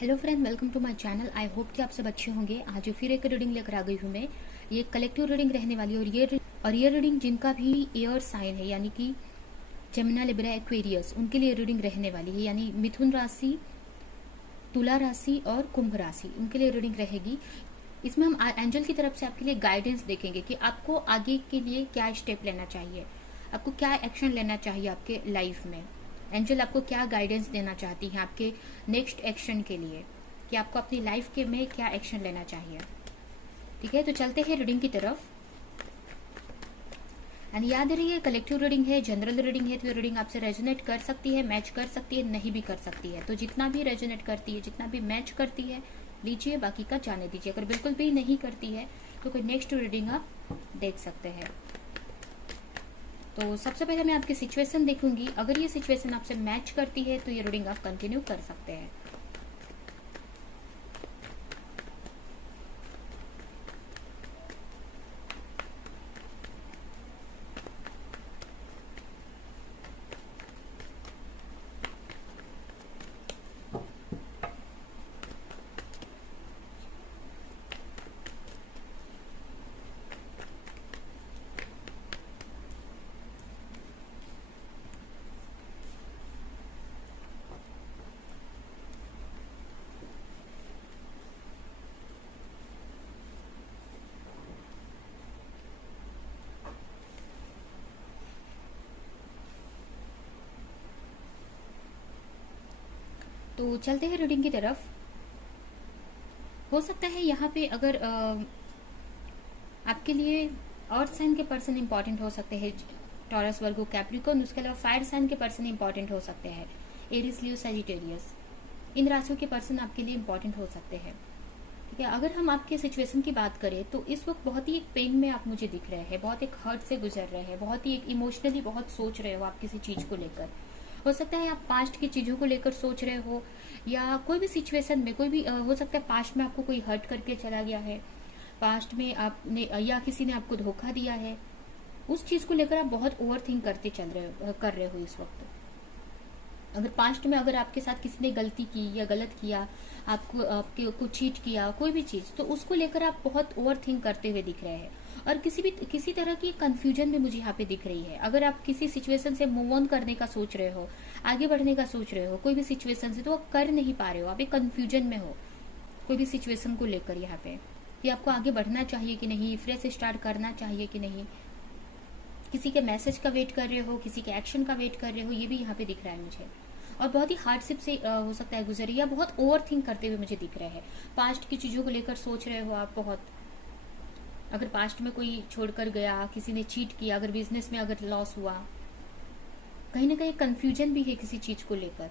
Hello friend, welcome to my channel. I hope कि आप सब अच्छे होंगे। आज फिर एक रीडिंग लेकर आ गई हूँ मैं। ये कलेक्टिव रीडिंग रहने वाली है और ये रीडिंग जिनका भी एयर साइन है यानी कि जेमिनी, लिब्रा, एक्वेरियस, उनके लिए रीडिंग रहने वाली है। यानी मिथुन राशि, तुला राशि और कुंभ राशि, उनके लिए रीडिंग रहेगी। इसमें हम एंजल की तरफ से आपके लिए गाइडेंस देखेंगे कि आपको आगे के लिए क्या स्टेप लेना चाहिए, आपको क्या एक्शन लेना चाहिए आपके लाइफ में। एंजल आपको क्या गाइडेंस देना चाहती है आपके नेक्स्ट एक्शन के लिए, कि आपको अपनी लाइफ के में क्या एक्शन लेना चाहिए। ठीक है, तो चलते हैं रीडिंग की तरफ। एंड याद रहिए, कलेक्टिव रीडिंग है, जनरल रीडिंग है, तो ये रीडिंग आपसे रेजोनेट कर सकती है, मैच कर सकती है, नहीं भी कर सकती है। तो जितना भी रेजोनेट करती है, जितना भी मैच करती है लीजिए, बाकी का जाने दीजिए। अगर बिल्कुल भी नहीं करती है तो कोई नेक्स्ट रीडिंग आप देख सकते हैं। तो सबसे पहले मैं आपकी सिचुएशन देखूंगी। अगर ये सिचुएशन आपसे मैच करती है तो ये रीडिंग आप कंटिन्यू कर सकते हैं। तो चलते हैं रीडिंग की तरफ। हो सकता है यहाँ पे अगर आपके लिए अर्थ साइन के पर्सन इंपॉर्टेंट हो सकते हैं, टॉरस, वर्गो, कैप्रिकॉर्न। उसके अलावा फायर साइन के पर्सन इंपॉर्टेंट हो सकते हैं, एरिस, लियो, सैजिटेरियस। इन राशियों के पर्सन आपके लिए इंपॉर्टेंट हो सकते हैं। ठीक है, अगर हम आपके सिचुएशन की बात करें तो इस वक्त बहुत ही एक पेन में आप मुझे दिख रहे हैं, बहुत एक हर्ट से गुजर रहे हैं, बहुत ही एक इमोशनली बहुत सोच रहे हो आप किसी चीज को लेकर। हो सकता है आप पास्ट की चीजों को लेकर सोच रहे हो, या कोई भी सिचुएशन में कोई भी हो सकता है पास्ट में आपको कोई हर्ट करके चला गया है, पास्ट में आपने या किसी ने आपको धोखा दिया है। उस चीज को लेकर आप बहुत ओवर थिंक कर रहे हो इस वक्त। अगर पास्ट में अगर आपके साथ किसी ने गलती की या गलत किया, आपके को चीट किया, कोई भी चीज, तो उसको लेकर आप बहुत ओवर थिंक करते हुए दिख रहे हैं। और किसी तरह की कंफ्यूजन भी मुझे यहाँ पे दिख रही है। अगर आप किसी सिचुएशन से मूव ऑन करने का सोच रहे हो, आगे बढ़ने का सोच रहे हो कोई भी सिचुएशन से, तो आप कर नहीं पा रहे हो, आप एक कंफ्यूजन में हो कोई भी सिचुएशन को लेकर यहाँ पे, कि आपको आगे बढ़ना चाहिए कि नहीं, फ्रेश स्टार्ट करना चाहिए कि नहीं। किसी के मैसेज का वेट कर रहे हो, किसी के एक्शन का वेट कर रहे हो, ये भी यहाँ पे दिख रहा है मुझे। और बहुत ही हार्डशिप से हो सकता है गुजरी, या बहुत ओवर थिंक करते हुए मुझे दिख रहे हैं। पास्ट की चीजों को लेकर सोच रहे हो आप बहुत। अगर पास्ट में कोई छोड़कर गया, किसी ने चीट किया, अगर बिजनेस में अगर लॉस हुआ, कहीं ना कहीं कंफ्यूजन भी है किसी चीज को लेकर।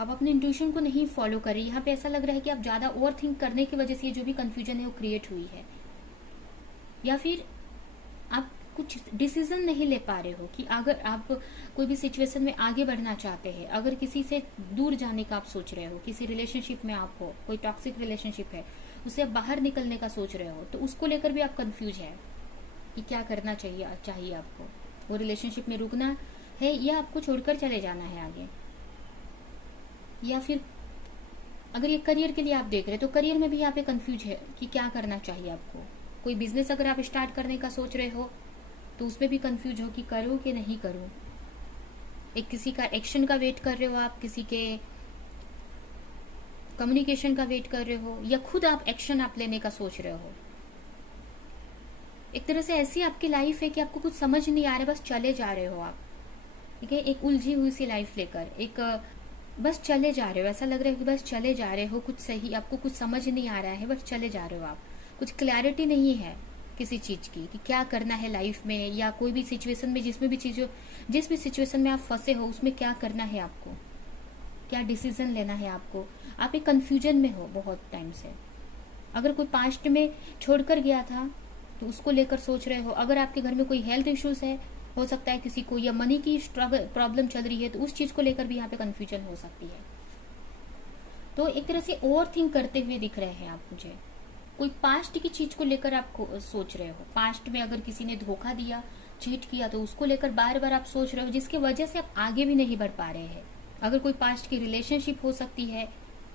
आप अपने इंट्यूशन को नहीं फॉलो कर रही। यहाँ पे ऐसा लग रहा है कि आप ज्यादा ओवर थिंक करने की वजह से ये जो भी कंफ्यूजन है वो क्रिएट हुई है। या फिर आप कुछ डिसीजन नहीं ले पा रहे हो कि अगर आप कोई भी सिचुएशन में आगे बढ़ना चाहते हैं, अगर किसी से दूर जाने का आप सोच रहे हो, किसी रिलेशनशिप में आप हो, कोई टॉक्सिक रिलेशनशिप है, उससे आप बाहर निकलने का सोच रहे हो, तो उसको लेकर भी आप कंफ्यूज है कि क्या करना चाहिए आपको। वो रिलेशनशिप में रुकना है या आपको छोड़कर चले जाना है आगे। या फिर अगर ये करियर के लिए आप देख रहे हैं तो करियर में भी यहाँ पे कंफ्यूज है कि क्या करना चाहिए आपको। कोई बिजनेस अगर आप स्टार्ट करने का सोच रहे हो तो उसमें भी कंफ्यूज हो कि करूं कि नहीं करूं। एक किसी का एक्शन का वेट कर रहे हो आप, किसी के कम्युनिकेशन का वेट कर रहे हो, या खुद आप एक्शन आप लेने का सोच रहे हो। एक तरह से ऐसी आपकी लाइफ है कि आपको कुछ समझ नहीं आ रहा है, बस चले जा रहे हो आप। ठीक है, एक उलझी हुई सी लाइफ लेकर एक बस चले जा रहे हो। ऐसा लग रहा है कि बस चले जा रहे हो, कुछ सही आपको कुछ समझ नहीं आ रहा है, बस चले जा रहे हो आप। कुछ क्लैरिटी नहीं है किसी चीज की कि क्या करना है लाइफ में, या कोई भी सिचुएशन में जिस भी सिचुएशन में आप फंसे हो उसमें क्या करना है आपको, क्या डिसीजन लेना है आपको। आप एक कंफ्यूजन में हो बहुत टाइम से। अगर कोई पास्ट में छोड़कर गया था तो उसको लेकर सोच रहे हो। अगर आपके घर में कोई हेल्थ इश्यूज है, हो सकता है किसी को, या मनी की प्रॉब्लम चल रही है, तो उस चीज को लेकर भी यहाँ पे कंफ्यूजन हो सकती है। तो एक तरह से ओवर थिंक करते हुए दिख रहे हैं आप मुझे। कोई पास्ट की चीज को लेकर आप सोच रहे हो। पास्ट में अगर किसी ने धोखा दिया, चीट किया, तो उसको लेकर बार बार आप सोच रहे हो, जिसकी वजह से आप आगे भी नहीं बढ़ पा रहे हैं। अगर कोई पास्ट की रिलेशनशिप हो सकती है,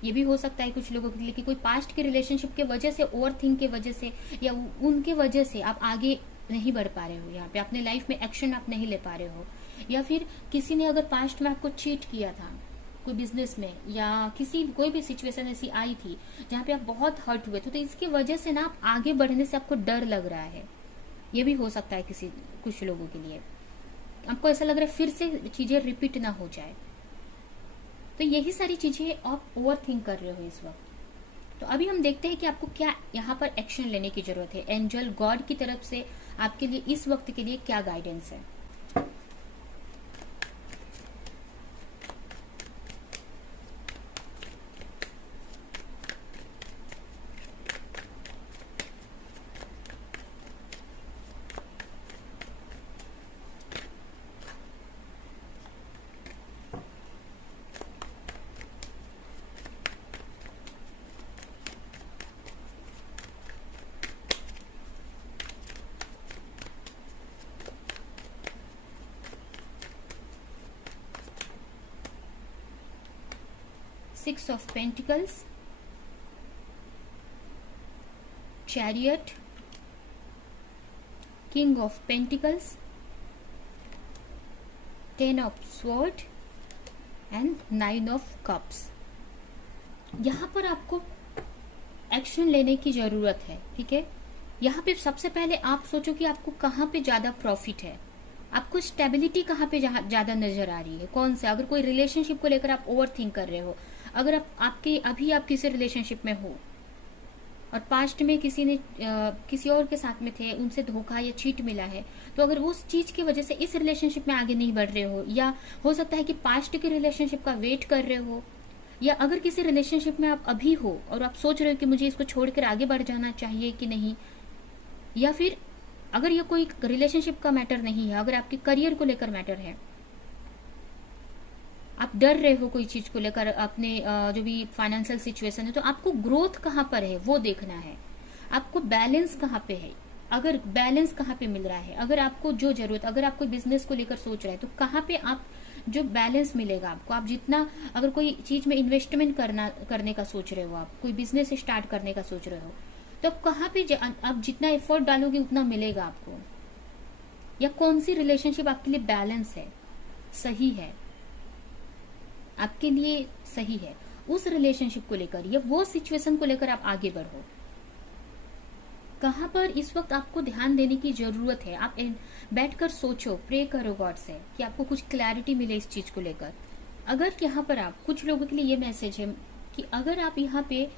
ये भी हो सकता है कुछ लोगों के लिए कि कोई पास्ट के रिलेशनशिप के वजह से, ओवर थिंक के वजह से या उनके वजह से आप आगे नहीं बढ़ पा रहे हो, यहाँ पे अपने लाइफ में एक्शन आप नहीं ले पा रहे हो, या फिर किसी ने अगर पास्ट में आपको चीट किया था कोई बिजनेस में, या कोई भी सिचुएशन ऐसी आई थी जहाँ पे आप बहुत हर्ट हुए थे, तो इसकी वजह से ना आप आगे बढ़ने से आपको डर लग रहा है। ये भी हो सकता है कुछ लोगों के लिए, आपको ऐसा लग रहा है फिर से चीजें रिपीट ना हो जाए। तो यही सारी चीजें आप ओवर थिंक कर रहे हो इस वक्त। तो अभी हम देखते हैं कि आपको क्या यहाँ पर एक्शन लेने की जरूरत है। एंजल गॉड की तरफ से आपके लिए इस वक्त के लिए क्या गाइडेंस है। Six of Pentacles, Chariot, King of Pentacles, Ten of Swords and Nine of Cups। यहाँ पर आपको एक्शन लेने की जरूरत है, ठीक है। यहाँ पे सबसे पहले आप सोचो कि आपको कहाँ पे ज्यादा प्रॉफिट है, आपको स्टेबिलिटी कहाँ पे ज्यादा नजर आ रही है, कौन सा। अगर कोई रिलेशनशिप को लेकर आप ओवर थिंक कर रहे हो, अगर आप किसी रिलेशनशिप में हो और पास्ट में किसी और के साथ में थे, उनसे धोखा या चीट मिला है, तो अगर उस चीज की वजह से इस रिलेशनशिप में आगे नहीं बढ़ रहे हो, या हो सकता है कि पास्ट के रिलेशनशिप का वेट कर रहे हो, या अगर किसी रिलेशनशिप में आप अभी हो और आप सोच रहे हो कि मुझे इसको छोड़कर आगे बढ़ जाना चाहिए कि नहीं, या फिर अगर ये कोई रिलेशनशिप का मैटर नहीं है, अगर आपके करियर को लेकर मैटर है, आप डर रहे हो कोई चीज को लेकर, अपने जो भी फाइनेंशियल सिचुएशन है, तो आपको ग्रोथ कहाँ पर है वो देखना है, आपको बैलेंस कहाँ पे है, अगर बैलेंस कहाँ पे मिल रहा है, अगर आपको जो जरूरत, अगर आप कोई बिजनेस को लेकर सोच रहे हैं तो कहाँ पे आप जो बैलेंस मिलेगा आपको, आप जितना अगर कोई चीज में इन्वेस्टमेंट करने का सोच रहे हो, आप कोई बिजनेस स्टार्ट करने का सोच रहे हो, तो आप कहाँ पे आप जितना एफर्ट डालोगे उतना मिलेगा आपको, या कौन सी रिलेशनशिप आपके लिए बैलेंस है, सही है, आपके लिए सही है, उस रिलेशनशिप को लेकर या वो सिचुएशन को लेकर आप आगे बढ़ो। कहाँ पर इस वक्त आपको ध्यान देने की जरूरत है, आप बैठकर सोचो, प्रे करो गॉड से कि आपको कुछ क्लैरिटी मिले इस चीज को लेकर। अगर यहाँ पर आप, कुछ लोगों के लिए ये मैसेज है कि अगर आप यहाँ पे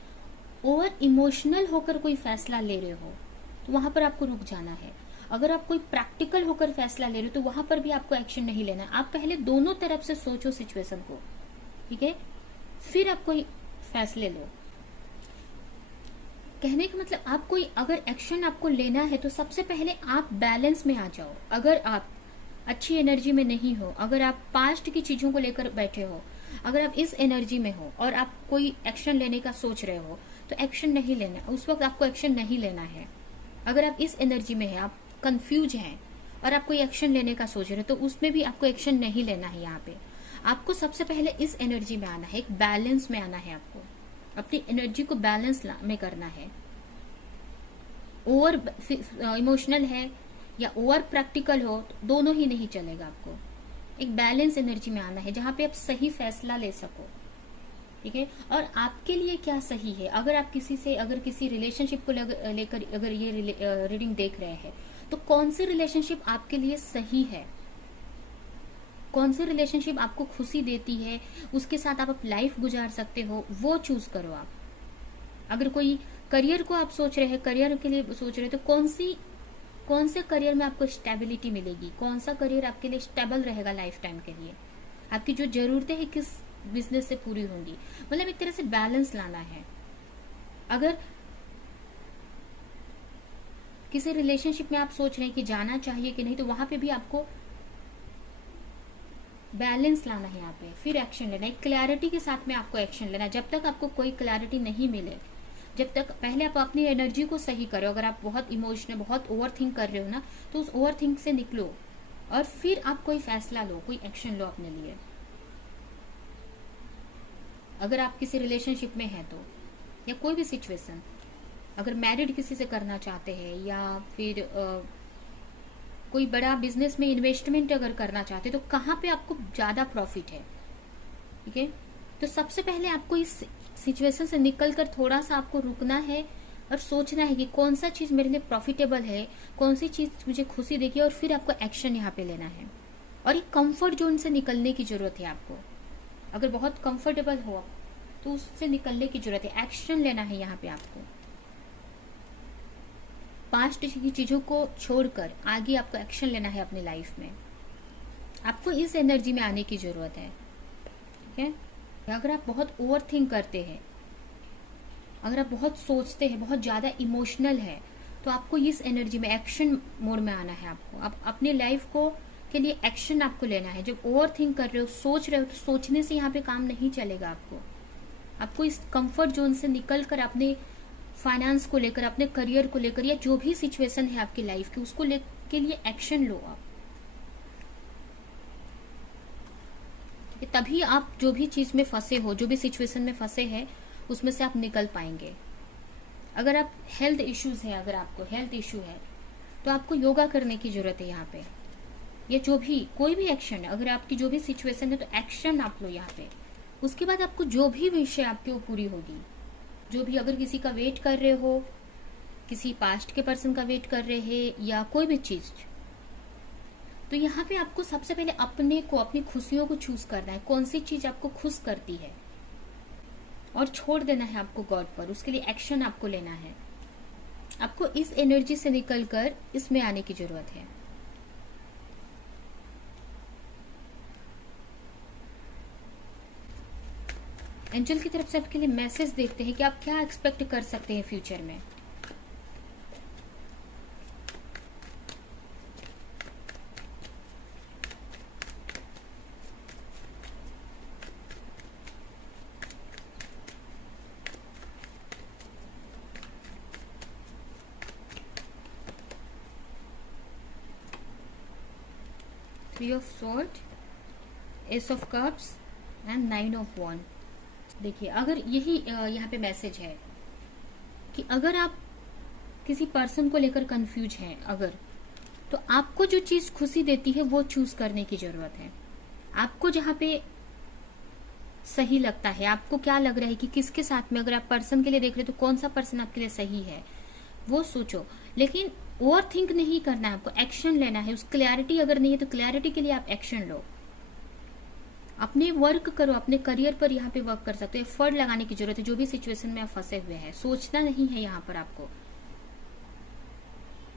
ओवर इमोशनल होकर कोई फैसला ले रहे हो तो वहां पर आपको रुक जाना है। अगर आप कोई प्रैक्टिकल होकर फैसला ले रहे हो तो वहां पर भी आपको एक्शन नहीं लेना। आप पहले दोनों तरफ से सोचो सिचुएशन को, ठीक है, फिर आप कोई फैसले लो। कहने का मतलब, आप कोई अगर एक्शन आपको लेना है तो सबसे पहले आप बैलेंस में आ जाओ। अगर आप अच्छी एनर्जी में नहीं हो, अगर आप पास्ट की चीजों को लेकर बैठे हो, अगर आप इस एनर्जी में हो और आप कोई एक्शन लेने का सोच रहे हो तो एक्शन नहीं लेना, उस वक्त आपको एक्शन नहीं लेना है। अगर आप इस एनर्जी में है, आप कंफ्यूज हैं और आप कोई एक्शन लेने का सोच रहे हो तो उसमें भी आपको एक्शन नहीं लेना है। यहाँ पे आपको सबसे पहले इस एनर्जी में आना है, एक बैलेंस में आना है, आपको अपनी एनर्जी को बैलेंस में करना है। ओवर इमोशनल है या ओवर प्रैक्टिकल हो, दोनों ही नहीं चलेगा। आपको एक बैलेंस एनर्जी में आना है जहां पे आप सही फैसला ले सको, ठीक है। और आपके लिए क्या सही है, अगर आप किसी रिलेशनशिप को लेकर अगर ये रीडिंग देख रहे हैं तो कौन सी रिलेशनशिप आपके लिए सही है, कौन सी रिलेशनशिप आपको खुशी देती है, उसके साथ आप लाइफ गुजार सकते हो, वो चूज करो आप। अगर कोई करियर को आप सोच रहे हैं, करियर के लिए सोच रहे हैं, तो कौन से करियर में आपको स्टेबिलिटी मिलेगी, कौन सा करियर आपके लिए स्टेबल रहेगा लाइफ टाइम के लिए, आपकी जो जरूरतें हैं किस बिजनेस से पूरी होंगी। मतलब एक तरह से बैलेंस लाना है। अगर किसी रिलेशनशिप में आप सोच रहे हैं कि जाना चाहिए कि नहीं, तो वहां पे भी आपको बैलेंस लाना है। यहाँ पे फिर एक्शन लेना है, क्लैरिटी के साथ में आपको एक्शन लेना है। जब तक आपको कोई क्लैरिटी नहीं मिले, जब तक पहले आप अपनी एनर्जी को सही करो। अगर आप बहुत इमोशनल, बहुत ओवर थिंक कर रहे हो ना, तो उस ओवर थिंक से निकलो और फिर आप कोई फैसला लो, कोई एक्शन लो अपने लिए। अगर आप किसी रिलेशनशिप में हैं तो, या कोई भी सिचुएशन, अगर मैरिड किसी से करना चाहते हैं, या फिर कोई बड़ा बिजनेस में इन्वेस्टमेंट अगर करना चाहते हैं, तो कहाँ पे आपको ज्यादा प्रॉफिट है, ठीक है। तो सबसे पहले आपको इस सिचुएशन से निकलकर थोड़ा सा आपको रुकना है और सोचना है कि कौन सा चीज मेरे लिए प्रॉफिटेबल है, कौन सी चीज मुझे खुशी देगी, और फिर आपको एक्शन यहाँ पे लेना है। और एक कंफर्ट जोन से निकलने की जरूरत है आपको। अगर बहुत कंफर्टेबल हो तो उससे निकलने की जरूरत है, एक्शन लेना है यहाँ पे आपको। पास्ट की चीजों को छोड़कर आगे आपको एक्शन लेना है अपनी लाइफ में। आपको इस एनर्जी में आने की जरूरत है, ठीक है। अगर आप बहुत ओवर थिंक करते हैं, अगर आप बहुत सोचते हैं, बहुत ज्यादा इमोशनल है, तो आपको इस एनर्जी में एक्शन मोड में आना है। आपको आप अपने लाइफ को के लिए एक्शन आपको लेना है। जब ओवर थिंक कर रहे हो, सोच रहे हो, तो सोचने से यहाँ पे काम नहीं चलेगा। आपको इस कंफर्ट जोन से निकलकर अपने फाइनेंस को लेकर, अपने करियर को लेकर, या जो भी सिचुएशन है आपकी लाइफ की, उसको के लिए एक्शन लो आप। तभी आप जो भी चीज में फंसे हो, जो भी सिचुएशन में फंसे हैं, उसमें से आप निकल पाएंगे। अगर आप हेल्थ इश्यूज है, अगर आपको हेल्थ इश्यू है, तो आपको योगा करने की जरूरत है यहाँ पे। या जो भी कोई भी एक्शन, अगर आपकी जो भी सिचुएशन है, तो एक्शन आप लो यहाँ पे। उसके बाद आपको जो भी विषय आपकी वो पूरी होगी। जो भी, अगर किसी का वेट कर रहे हो, किसी पास्ट के पर्सन का वेट कर रहे हैं, या कोई भी चीज, तो यहाँ पे आपको सबसे पहले अपने को, अपनी खुशियों को चूज करना है। कौन सी चीज आपको खुश करती है, और छोड़ देना है आपको गॉड पर। उसके लिए एक्शन आपको लेना है। आपको इस एनर्जी से निकलकर इसमें आने की जरूरत है। एंजल की तरफ से आपके लिए मैसेज देखते हैं कि आप क्या एक्सपेक्ट कर सकते हैं फ्यूचर में। Three of sword, ace of cups and nine of wand. देखिए, अगर यही यहाँ पे मैसेज है कि अगर आप किसी पर्सन को लेकर कंफ्यूज हैं, अगर, तो आपको जो चीज खुशी देती है वो चूज करने की जरूरत है। आपको जहाँ पे सही लगता है, आपको क्या लग रहा है कि किसके साथ में, अगर आप पर्सन के लिए देख रहे हो तो कौन सा पर्सन आपके लिए सही है, वो सोचो। लेकिन ओवर थिंक नहीं करना है, आपको एक्शन लेना है। उस क्लैरिटी अगर नहीं है तो क्लैरिटी के लिए आप एक्शन लो। अपने वर्क करो, अपने करियर पर यहाँ पे वर्क कर सकते हो। एफर्ट लगाने की जरूरत है। जो भी सिचुएशन में आप फंसे हुए हैं, सोचना नहीं है यहाँ पर आपको।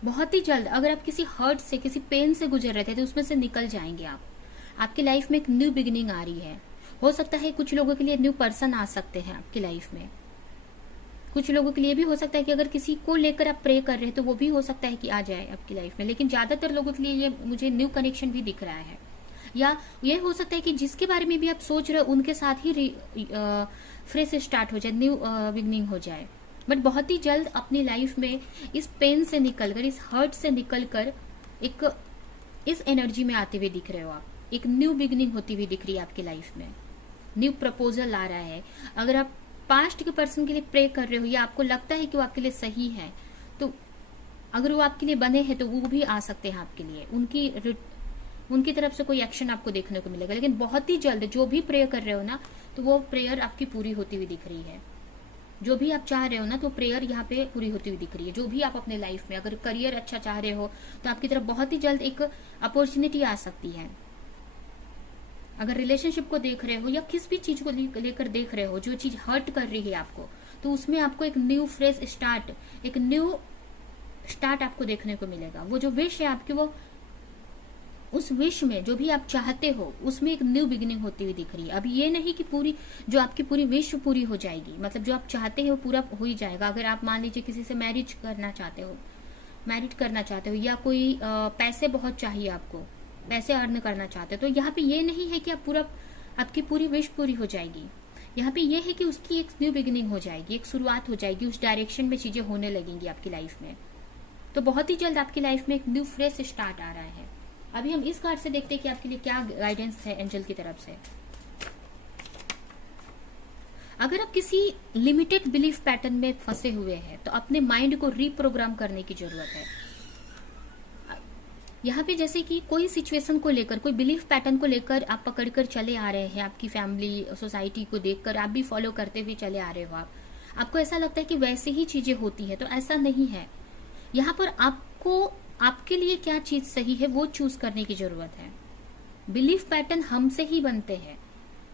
बहुत ही जल्द, अगर आप किसी हर्ट से, किसी पेन से गुजर रहे थे, तो उसमें से निकल जाएंगे आप। आपकी लाइफ में एक न्यू बिगिनिंग आ रही है। हो सकता है कुछ लोगों के लिए न्यू पर्सन आ सकते हैं आपकी लाइफ में। कुछ लोगों के लिए भी हो सकता है कि अगर किसी को लेकर आप प्रे कर रहे हैं, तो वो भी हो सकता है कि आ जाए आपकी लाइफ में। लेकिन ज्यादातर लोगों के लिए ये मुझे न्यू कनेक्शन भी दिख रहा है। या ये हो सकता है कि जिसके बारे में भी आप सोच रहे हो, उनके साथ ही फ्रेश स्टार्ट हो जाए, न्यू बिगनिंग हो जाए। बट बहुत ही जल्द अपनी लाइफ में इस पेन से निकलकर, इस हर्ट से निकलकर एक इस एनर्जी में आते हुए दिख रहे हो आप। एक न्यू बिगनिंग होती हुई दिख रही है आपकी लाइफ में। न्यू प्रपोजल आ रहा है। अगर आप पास्ट के पर्सन के लिए प्रे कर रहे हो, या आपको लगता है कि वो आपके लिए सही है, तो अगर वो आपके लिए बने हैं तो वो भी आ सकते हैं आपके लिए। उनकी तरफ से कोई एक्शन आपको देखने को मिलेगा। लेकिन बहुत ही जल्द जो भी प्रेयर कर रहे हो ना, तो वो प्रेयर आपकी पूरी होती हुई दिख रही है। जो भी आप चाह रहे हो ना, तो प्रेयर यहाँ पे पूरी होती हुई दिख रही है। जो भी आप अपने लाइफ में, अगर करियर अच्छा चाह रहे हो, तो आपकी तरफ बहुत ही जल्द एक अपॉर्चुनिटी आ सकती है। अगर रिलेशनशिप को देख रहे हो, या किस भी चीज को लेकर देख रहे हो, जो चीज हर्ट कर रही है आपको, तो उसमें आपको एक न्यू फ्रेश स्टार्ट, एक न्यू स्टार्ट आपको देखने को मिलेगा। वो जो विश है आपकी, वो उस विश में जो भी आप चाहते हो, उसमें एक न्यू बिगिनिंग होती हुई दिख रही है। अभी ये नहीं कि पूरी जो आपकी पूरी विश पूरी हो जाएगी, मतलब जो आप चाहते हो पूरा हो ही जाएगा। अगर आप मान लीजिए किसी से मैरिज करना चाहते हो, या कोई पैसे बहुत चाहिए आपको, पैसे अर्न करना चाहते हो, तो यहाँ पे ये नहीं है कि आपकी पूरी विश पूरी हो जाएगी। यहाँ पे ये है कि उसकी एक न्यू बिगिनिंग हो जाएगी, एक शुरुआत हो जाएगी, उस डायरेक्शन में चीजें होने लगेंगी आपकी लाइफ में। तो बहुत ही जल्द आपकी लाइफ में एक न्यू फ्रेश स्टार्ट आ रहा है। अभी हम इस कार्ड से देखते हैं कि आपके लिए क्या गाइडेंस है एंजल की तरफ से। अगर आप किसी लिमिटेड बिलीफ पैटर्न में फंसे हुए हैं तो अपने माइंड को रीप्रोग्राम करने की जरूरत है। यहाँ पे जैसे कि कोई सिचुएशन को लेकर, कोई बिलीफ पैटर्न को लेकर आप पकड़कर चले आ रहे हैं, आपकी फैमिली सोसाइटी को देखकर आप भी फॉलो करते हुए चले आ रहे हो, आपको ऐसा लगता है कि वैसे ही चीजें होती है, तो ऐसा नहीं है। यहाँ पर आपको आपके लिए क्या चीज सही है वो चूज करने की जरूरत है। बिलीफ पैटर्न हमसे ही बनते हैं,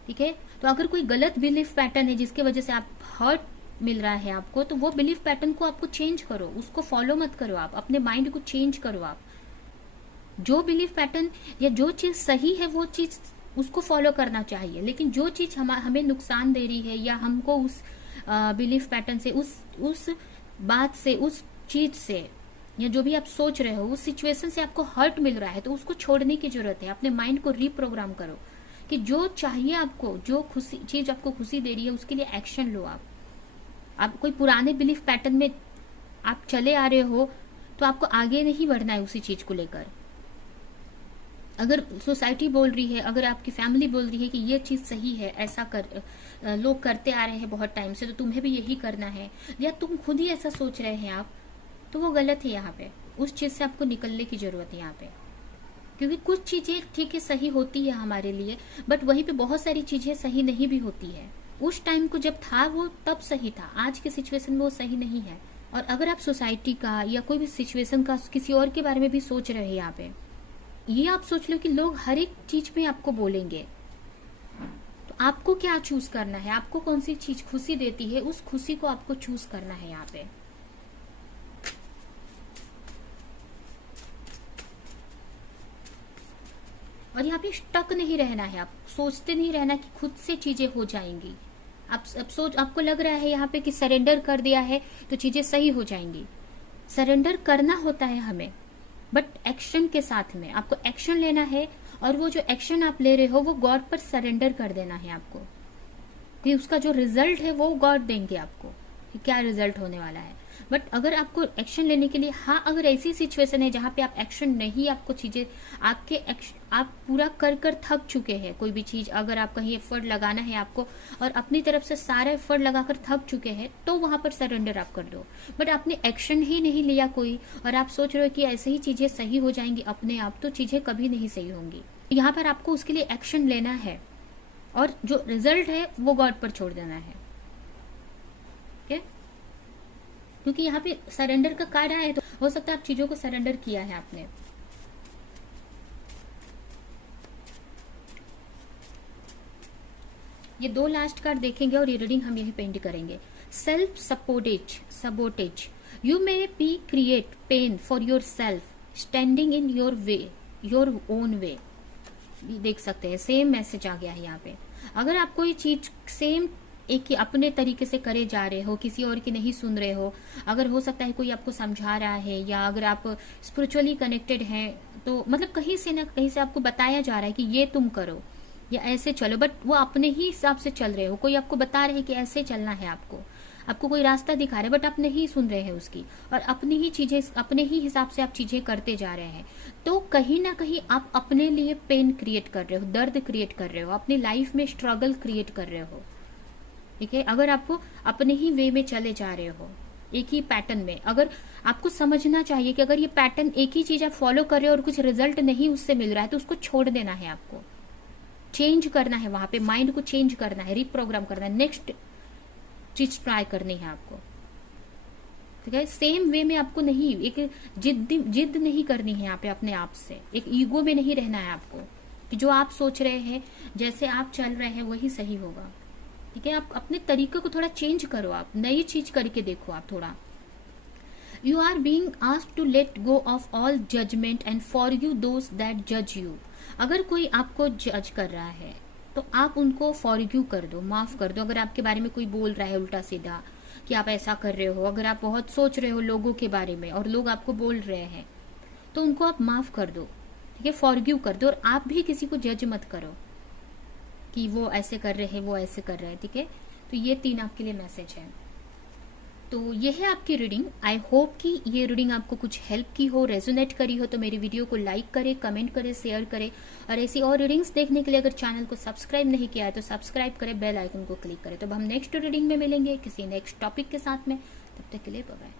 ठीक है। तो अगर कोई गलत बिलीफ पैटर्न है जिसकी वजह से आप हर्ट मिल रहा है आपको, तो वो बिलीफ पैटर्न को आपको चेंज करो, उसको फॉलो मत करो, आप अपने माइंड को चेंज करो। आप जो बिलीफ पैटर्न या जो चीज सही है वो चीज उसको फॉलो करना चाहिए, लेकिन जो चीज हमें नुकसान दे रही है या हमको उस बिलीफ पैटर्न से, उस बात से, उस चीज से, या जो भी आप सोच रहे हो उस सिचुएशन से आपको हर्ट मिल रहा है, तो उसको छोड़ने की जरूरत है। अपने माइंड को रीप्रोग्राम करो कि जो चाहिए आपको, जो खुशी चीज आपको खुशी दे रही है उसके लिए एक्शन लो। आप कोई पुराने बिलीफ पैटर्न में आप चले आ रहे हो तो आपको आगे नहीं बढ़ना है उसी चीज को लेकर। अगर सोसाइटी बोल रही है, अगर आपकी फैमिली बोल रही है कि ये चीज सही है, ऐसा लोग करते आ रहे हैं बहुत टाइम से, तो तुम्हें भी यही करना है, या तुम खुद ही ऐसा सोच रहे हैं आप, तो वो गलत है। यहाँ पे उस चीज से आपको निकलने की जरूरत है यहाँ पे, क्योंकि कुछ चीजें ठीक है सही होती है हमारे लिए, बट वहीं पे बहुत सारी चीजें सही नहीं भी होती है। उस टाइम को जब था वो तब सही था, आज के सिचुएशन में वो सही नहीं है। और अगर आप सोसाइटी का या कोई भी सिचुएशन का, किसी और के बारे में भी सोच रहे हैं यहाँ पे, ये आप सोच लो कि लोग हर एक चीज में आपको बोलेंगे, तो आपको क्या चूज करना है, आपको कौन सी चीज खुशी देती है, उस खुशी को आपको चूज करना है यहाँ पे। और यहाँ पे स्टक नहीं रहना है, आप सोचते नहीं रहना कि खुद से चीजें हो जाएंगी। आपको लग रहा है यहाँ पे कि सरेंडर कर दिया है तो चीजें सही हो जाएंगी। सरेंडर करना होता है हमें, बट एक्शन के साथ में आपको एक्शन लेना है, और वो जो एक्शन आप ले रहे हो वो गॉड पर सरेंडर कर देना है आपको, कि उसका जो रिजल्ट है वो गॉड देंगे आपको कि क्या रिजल्ट होने वाला है। बट अगर आपको एक्शन लेने के लिए, हाँ, अगर ऐसी सिचुएशन है जहाँ पे आप एक्शन नहीं, आपको चीजें आप पूरा कर थक चुके हैं, कोई भी चीज अगर आप कहीं एफर्ट लगाना है आपको और अपनी तरफ से सारा एफर्ट लगाकर थक चुके हैं, तो वहां पर सरेंडर आप कर दो। बट आपने एक्शन ही नहीं लिया कोई, और आप सोच रहे हो कि ऐसे ही चीजें सही हो जाएंगी अपने आप, तो चीजें कभी नहीं सही होंगी। यहाँ पर आपको उसके लिए एक्शन लेना है, और जो रिजल्ट है वो गॉड पर छोड़ देना है, ठीक है। क्योंकि यहाँ पे सरेंडर का कार्ड आया है, तो हो सकता है आप चीजों को सरेंडर किया है आपने। ये 2 लास्ट कार्ड देखेंगे और ये रीडिंग हम यही पेंट करेंगे। Self sabotage you may be create pain for your self standing in your own way. देख सकते हैं सेम मैसेज आ गया है यहाँ पे। अगर आप कोई चीज सेम एक ही अपने तरीके से करे जा रहे हो, किसी और की नहीं सुन रहे हो, अगर हो सकता है कोई आपको समझा रहा है, या अगर आप स्पिरिचुअली कनेक्टेड हैं, तो मतलब कहीं से ना कहीं से आपको बताया जा रहा है कि ये तुम करो या ऐसे चलो, बट वो अपने ही हिसाब से चल रहे हो। कोई आपको बता रहे हैं कि ऐसे चलना है आपको कोई रास्ता दिखा रहे हैं, बट आप नहीं सुन रहे हैं उसकी, और अपनी ही चीजें, अपने ही हिसाब से आप चीजें करते जा रहे हैं, तो कहीं ना कहीं आप अपने लिए पेन क्रिएट कर रहे हो, दर्द क्रिएट कर रहे हो, अपनी लाइफ में स्ट्रगल क्रिएट कर रहे हो, ठीक है। अगर आपको अपने ही वे में चले जा रहे हो, एक ही पैटर्न में, अगर आपको समझना चाहिए कि अगर ये पैटर्न, एक ही चीज आप फॉलो कर रहे हो और कुछ रिजल्ट नहीं उससे मिल रहा है, तो उसको छोड़ देना है, आपको चेंज करना है, वहां पे माइंड को चेंज करना है, रिप्रोग्राम करना है, नेक्स्ट चीज ट्राई करनी है आपको, ठीक है। सेम वे में आपको नहीं, एक जिद नहीं करनी है यहाँ पे अपने आप से, एक ईगो में नहीं रहना है आपको कि जो आप सोच रहे हैं, जैसे आप चल रहे हैं वही सही होगा, ठीक है। आप अपने तरीके को थोड़ा चेंज करो, आप नई चीज करके देखो आप थोड़ा। You are being asked to let go of all judgement and forgive those that जज यू। अगर कोई आपको जज कर रहा है तो आप उनको फॉरगिव कर दो, माफ कर दो। अगर आपके बारे में कोई बोल रहा है उल्टा सीधा कि आप ऐसा कर रहे हो, अगर आप बहुत सोच रहे हो लोगों के बारे में और लोग आपको बोल रहे हैं, तो उनको आप माफ कर दो, ठीक है, फॉरगिव कर दो। और आप भी किसी को जज मत करो कि वो ऐसे कर रहे हैं, वो ऐसे कर रहे हैं, ठीक है। तो ये 3 आपके लिए मैसेज है। तो ये है आपकी रीडिंग। आई होप कि ये रीडिंग आपको कुछ हेल्प की हो, रेजोनेट करी हो। तो मेरी वीडियो को लाइक करें, कमेंट करें, शेयर करें, और ऐसी और रीडिंग्स देखने के लिए अगर चैनल को सब्सक्राइब नहीं किया है तो सब्सक्राइब करें, बेल आइकन को क्लिक करें। तो अब हम नेक्स्ट रीडिंग में मिलेंगे किसी नेक्स्ट टॉपिक के साथ में। तब तक के लिए बाय बाय।